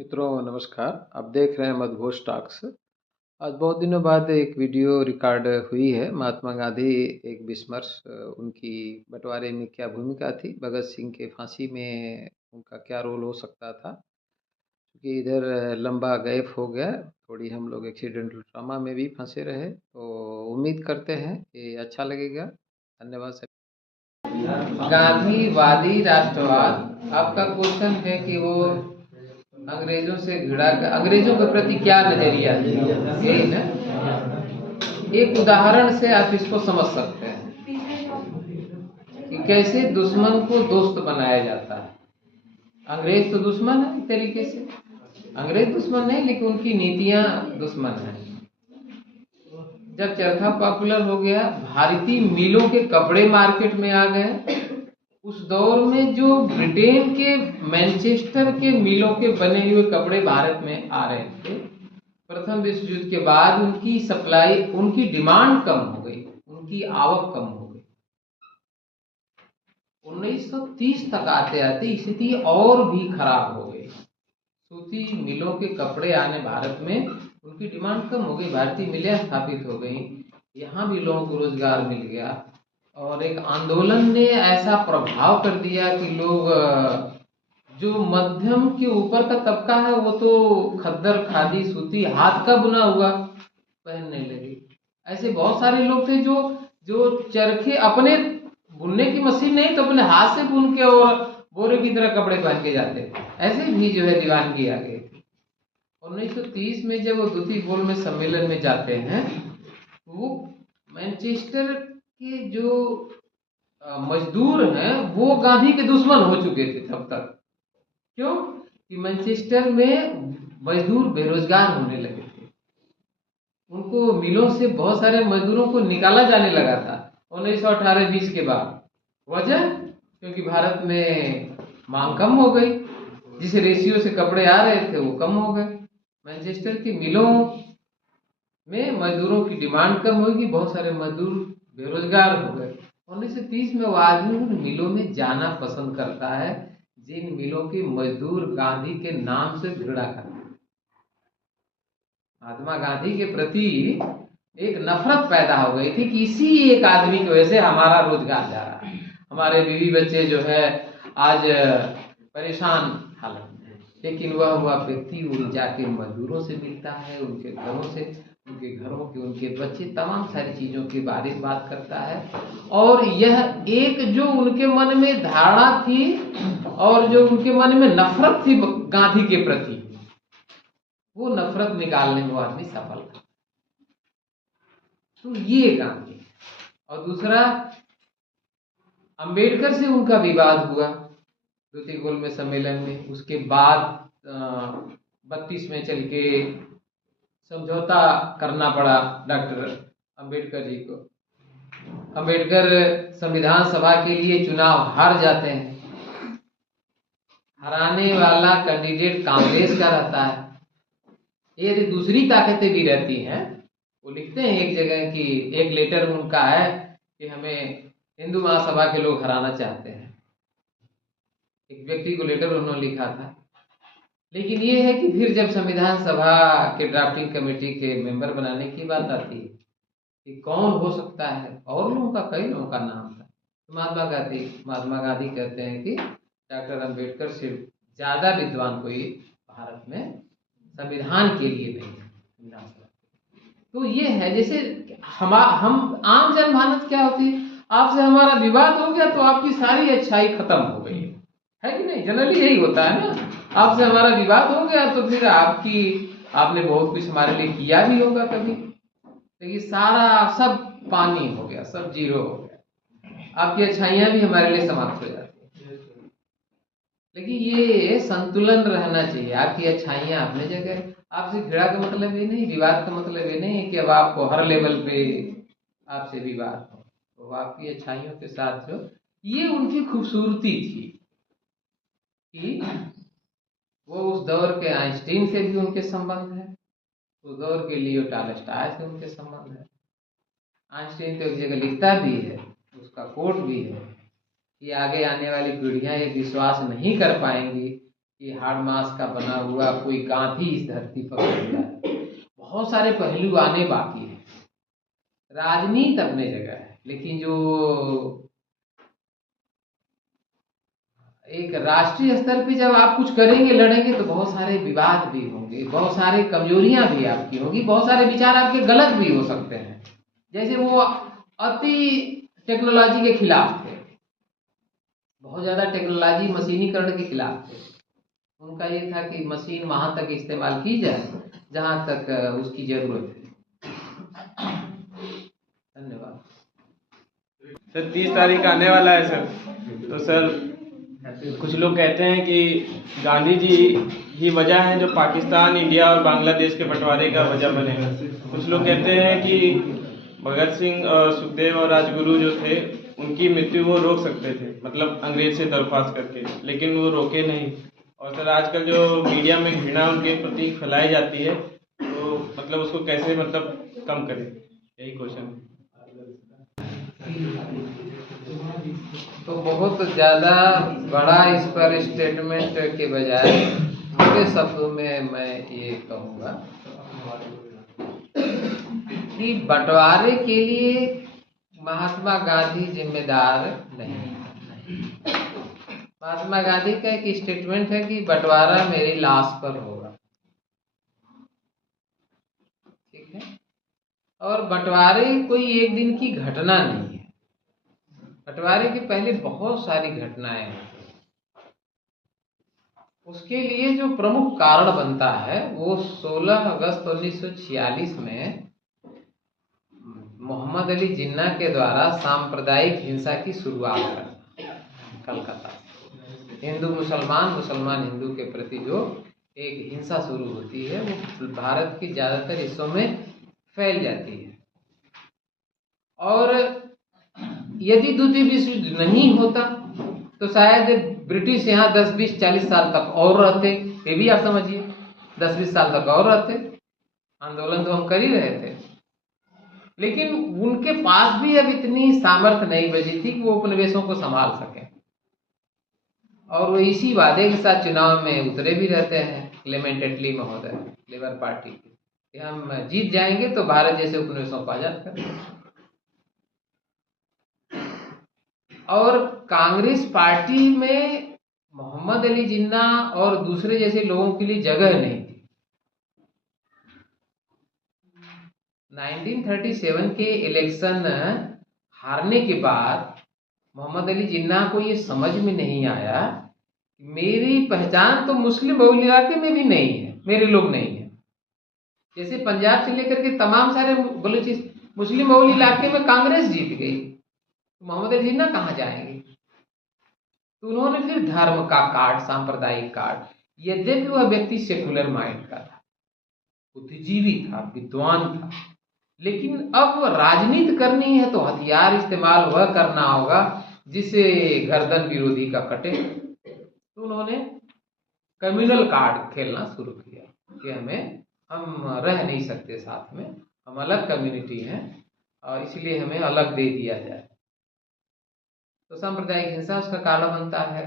मित्रों नमस्कार। आप देख रहे हैं मधुघोष टॉक्स। आज बहुत दिनों बाद एक वीडियो रिकॉर्ड हुई है। महात्मा गांधी एक विस्मर्श, उनकी बंटवारे में क्या भूमिका थी, भगत सिंह के फांसी में उनका क्या रोल हो सकता था। क्योंकि इधर लंबा गैप हो गया, थोड़ी हम लोग एक्सीडेंटल ट्रॉमा में भी फंसे रहे, तो उम्मीद करते हैं कि अच्छा लगेगा। धन्यवाद सर। गांधीवादी राष्ट्रवाद, आपका क्वेश्चन है कि वो अंग्रेजों से भिड़ा कर अंग्रेजों के प्रति क्या नजरिया है, यही ना। एक उदाहरण से आप इसको समझ सकते हैं कि कैसे दुश्मन को दोस्त बनाया जाता है। अंग्रेज तो दुश्मन है एक तरीके से, अंग्रेज दुश्मन नहीं लेकिन उनकी नीतियां दुश्मन है। जब चरखा पॉपुलर हो गया, भारतीय मिलों के कपड़े मार्केट में आ गए। उस दौर में जो ब्रिटेन के मैनचेस्टर के मिलों के बने हुए कपड़े भारत में आ रहे थे, प्रथम विश्व युद्ध के बाद उनकी सप्लाई, उनकी डिमांड कम हो गई, उनकी आवक कम हो गई। 1930 तक आते आते स्थिति और भी खराब हो गई। सूती मिलों के कपड़े आने भारत में, उनकी डिमांड कम हो गई, भारतीय मिलें स्थापित हो गई, यहाँ भी लोगों को रोजगार मिल गया। और एक आंदोलन ने ऐसा प्रभाव कर दिया कि लोग, जो मध्यम के ऊपर का तबका है, वो तो खद्दर, खादी, सूती, हाथ का बुना हुआ पहनने लगे। ऐसे बहुत सारे लोग थे जो जो चरखे, अपने बुनने की मशीन नहीं तो अपने हाथ से बुन के और बोरे की तरह कपड़े पहन के जाते थे। ऐसे भी जो है दीवानगी आ गई थी। 1930 में जब वो द्वितीय गोल में सम्मेलन में जाते हैं, वो मैनचेस्टर के जो मजदूर हैं वो गांधी के दुश्मन हो चुके थे तब तक। क्यों कि मैनचेस्टर में मजदूर बेरोजगार होने लगे थे, उनको मिलों से बहुत सारे मजदूरों को निकाला जाने लगा था 1918-20 के बाद। वजह क्योंकि भारत में मांग कम हो गई, जिस रेशियो से कपड़े आ रहे थे वो कम हो गए। मैनचेस्टर की मिलों में मजदूरों की डिमांड कम होगी, बहुत सारे मजदूर बेरोजगार हो गए। 1930 में वो आदमी उन मिलों में जाना पसंद करता है जिन मिलों के मजदूर गांधी के नाम से घृणा करते हैं। महात्मा गांधी के प्रति एक नफरत पैदा हो गई थी कि इसी एक आदमी की वजह से हमारा रोजगार जा रहा है, हमारे बीवी बच्चे जो है आज परेशान हालत में है। लेकिन वह व्यक्ति उन जाके मजदूरों से मिलता है, उनके घरों से, उनके घरों के, उनके बच्चे, तमाम सारी चीजों के बारे में बात करता है। और यह एक जो उनके मन में धारणा थी और जो उनके मन में नफरत थी गांधी के प्रति, वो नफरत निकालने में वो आदमी सफल था। तो ये गांधी। और दूसरा, अंबेडकर से उनका विवाद हुआ द्वितीय गोलमेज सम्मेलन में। उसके बाद 32 में चल के समझौता करना पड़ा डॉक्टर अंबेडकर जी को। अंबेडकर संविधान सभा के लिए चुनाव हार जाते हैं। हराने वाला कैंडिडेट कांग्रेस का रहता है। यदि दूसरी ताकतें भी रहती हैं, वो लिखते हैं एक जगह कि एक लेटर उनका है कि हमें हिंदू महासभा के लोग हराना चाहते हैं। एक व्यक्ति को लेटर उन्होंने लिखा था। लेकिन ये है कि फिर जब संविधान सभा के ड्राफ्टिंग कमेटी के मेंबर बनाने की बात आती है कि कौन हो सकता है, और लोगों का, कई लोगों का नाम था, तो महात्मा गांधी कहते हैं कि डॉक्टर अंबेडकर से ज्यादा विद्वान कोई भारत में संविधान के लिए नहीं है। तो ये है, जैसे हम आम जनमानस क्या होती है, आपसे हमारा विवाद हो गया तो आपकी सारी अच्छाई खत्म हो गई है कि नहीं। जनरली यही होता है ना, आपसे हमारा विवाद हो गया तो फिर आपने बहुत कुछ हमारे लिए किया भी होगा कभी, लेकिन सारा सब पानी हो गया, सब जीरो हो गया, आपकी अच्छाइयां भी हमारे लिए समाप्त हो जाती है। लेकिन ये संतुलन रहना चाहिए, आपकी अच्छाइयां अपने जगह। आपसे घृणा का मतलब ये नहीं, विवाद का मतलब ये नहीं है कि अब आपको हर लेवल पे आपसे विवाद हो। तो आपकी अच्छाइयों के साथ जो, ये उनकी खूबसूरती थी कि वो उस दौर के आइंस्टीन से भी उनके संबंध है, उस दौर के लियो टॉलस्टॉय से उनके संबंध है। आइंस्टीन तो एक जगह लिखता भी है, उसका कोट भी है कि आगे आने वाली पीढ़ियां ये विश्वास नहीं कर पाएंगी कि हाड़ मास का बना हुआ कोई गांधी इस धरती पर हुआ है। बहुत सारे पहलू आने बाकी है। राजनीति अपने जगह है, लेकिन जो एक राष्ट्रीय स्तर पे जब आप कुछ करेंगे, लड़ेंगे, तो बहुत सारे विवाद भी होंगे, बहुत सारे कमजोरियां भी आपकी होंगी, बहुत सारे विचार आपके गलत भी हो सकते हैं। जैसे वो अति टेक्नोलॉजी के खिलाफ थे, बहुत ज्यादा टेक्नोलॉजी मशीनीकरण के खिलाफ थे। उनका ये था कि मशीन वहां तक इस्तेमाल की जाए जहां तक उसकी जरूरत है। धन्यवाद सर। 30 तारीख आने वाला है सर, तो सर कुछ लोग कहते हैं कि गांधी जी ही वजह है जो पाकिस्तान, इंडिया और बांग्लादेश के बंटवारे का वजह बने हैं। कुछ लोग कहते हैं कि भगत सिंह और सुखदेव और राजगुरु जो थे उनकी मृत्यु वो रोक सकते थे, मतलब अंग्रेज से दरख्वास्त करके, लेकिन वो रोके नहीं। और सर आजकल जो मीडिया में घृणा उनके प्रति फैलाई जाती है, तो मतलब उसको कैसे मतलब कम करें, यही क्वेश्चन है। तो बहुत ज़्यादा बड़ा इस पर स्टेटमेंट के बजाय छोटे शब्दों में मैं ये कहूँगा कि बंटवारे के लिए महात्मा गांधी जिम्मेदार नहीं। महात्मा गांधी का एक स्टेटमेंट है कि बंटवारा मेरी लाश पर होगा, ठीक है। और बंटवारे कोई एक दिन की घटना नहीं है, बंटवारे के पहले बहुत सारी घटनाएं हैं। उसके लिए जो प्रमुख कारण बनता है वो 16 अगस्त 1946 में मोहम्मद अली जिन्ना के द्वारा सांप्रदायिक हिंसा की शुरुआत करना, कलकत्ता से हिंदू मुसलमान, मुसलमान हिंदू के प्रति जो एक हिंसा शुरू होती है वो भारत के ज़्यादातर हिस्सों में फैल जाती है। और यदि द्वितीय विश्व युद्ध नहीं होता तो शायद ब्रिटिश यहाँ 10, 20, 40 साल तक और रहते। ये भी आप समझिए, 10, 20 साल तक और रहते। आंदोलन तो हम कर ही रहे थे, लेकिन उनके पास भी अब इतनी सामर्थ्य नहीं बची थी कि वो उपनिवेशों को संभाल सके। और वो इसी वादे के साथ चुनाव में उतरे भी रहते हैं, क्लेमेंट एटली महोदय लेबर पार्टी के, कि हम जीत जाएंगे तो भारत जैसे उपनिवेशों को आजाद करेंगे। और कांग्रेस पार्टी में मोहम्मद अली जिन्ना और दूसरे जैसे लोगों के लिए जगह नहीं थी। 1937 के इलेक्शन हारने के बाद मोहम्मद अली जिन्ना को ये समझ में नहीं आया कि मेरी पहचान तो मुस्लिम बहुल इलाके में भी नहीं है, मेरे लोग नहीं है। जैसे पंजाब से लेकर के तमाम सारे मुस्लिम बहुल इलाके में कांग्रेस जीत गई, तो मोहम्मद अली जिन्ना कहाँ जाएंगे। तो उन्होंने फिर धर्म का कार्ड, सांप्रदायिक कार्ड, यद्यपि वह व्यक्ति सेकुलर माइंड का था, बुद्धिजीवी था, विद्वान था, लेकिन अब राजनीति करनी है तो हथियार इस्तेमाल वह करना होगा जिसे गर्दन विरोधी का कटे। तो उन्होंने कम्युनल कार्ड खेलना शुरू किया कि हम रह नहीं सकते साथ में, हम अलग कम्युनिटी हैं और इसलिए हमें अलग दे दिया जाए। तो सांप्रदायिक हिंसा उसका कारण बनता है।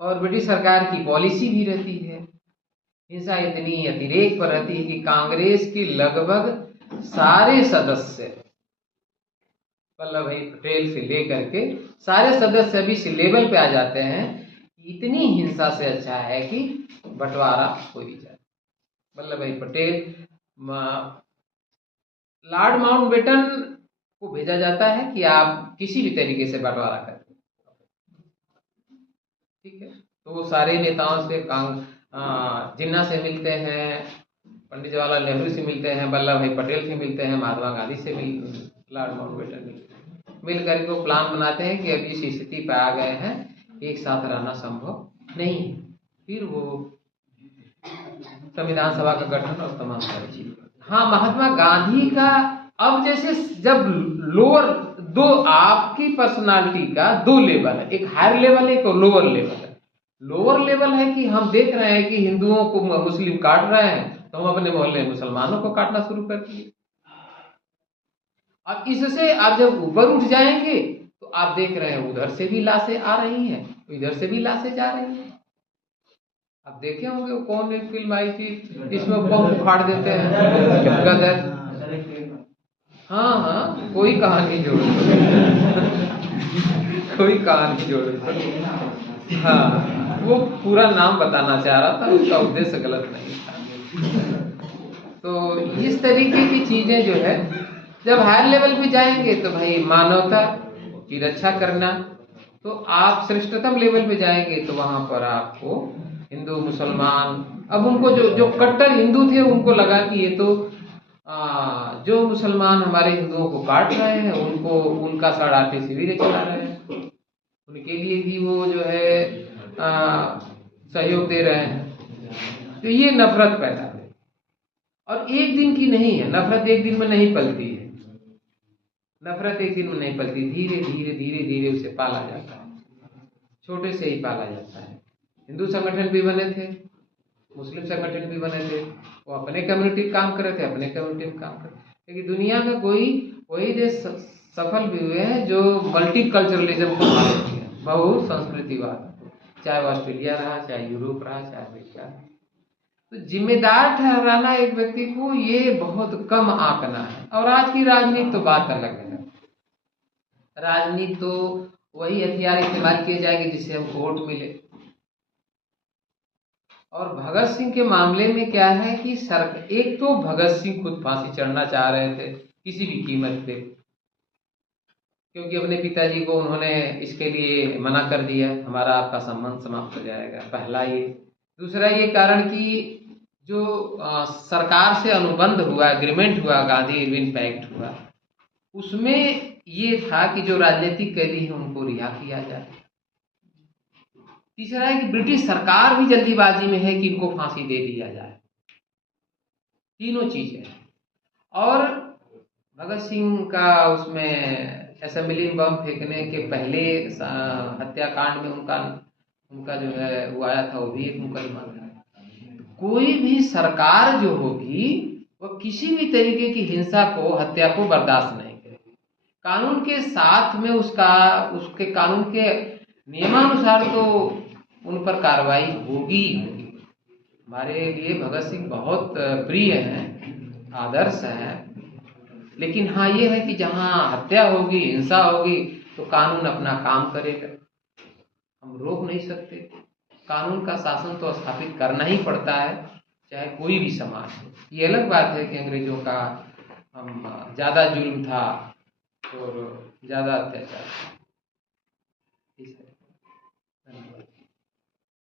और ब्रिटिश सरकार की पॉलिसी भी रहती है, हिंसा इतनी अतिरेक पर रहती है कि कांग्रेस के लगभग सारे सदस्य, वल्लभ भाई पटेल से लेकर के सारे सदस्य अभी इस लेवल पे आ जाते हैं, इतनी हिंसा से अच्छा है कि बंटवारा हो ही जाए। वल्लभ भाई पटेल, लॉर्ड माउंटबेटन को भेजा जाता है कि आप किसी भी तरीके से बंटवारा करें, ठीक है। तो वो सारे नेताओं से जिन्ना से मिलते हैं, पंडित जवाहरलाल नेहरू से मिलते हैं, वल्लभ भाई पटेल से मिलते हैं, महात्मा गांधी से लॉर्ड माउंटबेटन मिलते हैं। मिल करके वो प्लान बनाते हैं कि अभी इस स्थिति पर आ गए हैं, एक साथ रहना संभव नहीं। फिर वो संविधान सभा का गठन और तमाम सारी चीजें। हाँ, महात्मा गांधी का अब जैसे जब लोअर दो, आपकी पर्सनालिटी का दो लेवल है, एक हायर लेवल है, एक लोअर लेवल है। लोअर लेवल है कि हम देख रहे हैं कि हिंदुओं को मुस्लिम काट रहे हैं, तो हम अपने मोहल्ले में मुसलमानों को काटना शुरू कर दिए। अब इससे आप जब ऊपर उठ जाएंगे तो आप देख रहे हैं उधर से भी लाशें आ रही हैं इधर से भी लाशें जा रही हैं। अब देखे होंगे वो कौन एक फिल्म आई थी इसमें बम उखाड़ देते हैं गदर। हाँ हाँ, कोई कहानी जोड़ कोई कहानी जोड़। हाँ, वो पूरा नाम बताना चाह रहा था, उसका उद्देश्य गलत नहीं था। तो इस तरीके की चीजें जो है, जब हायर लेवल पे जाएंगे तो भाई मानवता की रक्षा करना, तो आप श्रेष्ठतम लेवल पे जाएंगे तो वहां पर आपको हिंदू मुसलमान, अब उनको जो कट्टर हिंदू थे उनको लगा कि ये तो जो मुसलमान हमारे हिंदुओं को काट रहे हैं उनको उनका सड़ाते शिविर चला रहे हैं, उनके लिए भी वो जो है सहयोग दे रहे हैं। तो ये नफरत पैदा है, और एक दिन की नहीं है नफरत, एक दिन में नहीं पलती है नफरत, एक दिन में नहीं पलती, धीरे धीरे धीरे धीरे उसे पाला जाता है, छोटे से ही पाला जाता है। हिंदू संगठन भी बने थे, मुस्लिम संगठन भी बने थे, वो अपने कम्युनिटी काम कर रहे थे, अपने कम्युनिटी में काम कर रहे थे। लेकिन दुनिया में कोई वही देश सफल भी हुए हैं जो मल्टी कल्चरलिज्म को पालन किया, बहु संस्कृतिवाद, चाहे वो ऑस्ट्रेलिया रहा, चाहे यूरोप रहा, चाहे अमेरिका रहा। तो जिम्मेदार ठहराना एक व्यक्ति को ये बहुत कम आंकना है। और आज की राजनीति तो बात अलग है, राजनीति तो वही हथियार इस्तेमाल किए जाएंगे जिससे हमको वोट मिले। और भगत सिंह के मामले में क्या है कि एक तो भगत सिंह खुद फांसी चढ़ना चाह रहे थे किसी भी कीमत पे, क्योंकि अपने पिताजी को उन्होंने इसके लिए मना कर दिया, हमारा आपका संबंध समाप्त हो जाएगा, पहला ये। दूसरा ये कारण कि जो सरकार से अनुबंध हुआ, एग्रीमेंट हुआ, गांधी इरविन पैक्ट हुआ, उसमें ये था कि जो राजनीतिक कैदी हैं उनको रिहा किया जाए। तीसरा है कि ब्रिटिश सरकार भी जल्दीबाजी में है कि इनको फांसी दे दिया जाए। तीनों चीजें। और भगत सिंह का उसमें असेंबली में बम फेंकने के पहले हत्याकांड में उनका जो है वो आया था, वो भी एक मुकदमा था। कोई भी सरकार जो होगी वो किसी भी तरीके की हिंसा को, हत्या को बर्दाश्त नहीं करेगी। कानून के साथ में उसके कानून के नियमानुसार तो उन पर कार्रवाई होगी। हमारे लिए भगत सिंह बहुत प्रिय हैं, आदर्श हैं, लेकिन हाँ ये है कि जहाँ हत्या होगी, हिंसा होगी, तो कानून अपना काम करेगा, हम रोक नहीं सकते। कानून का शासन तो स्थापित करना ही पड़ता है, चाहे कोई भी समाज हो। ये अलग बात है कि अंग्रेजों का हम ज़्यादा जुल्म था और ज़्यादा अत्याचार था।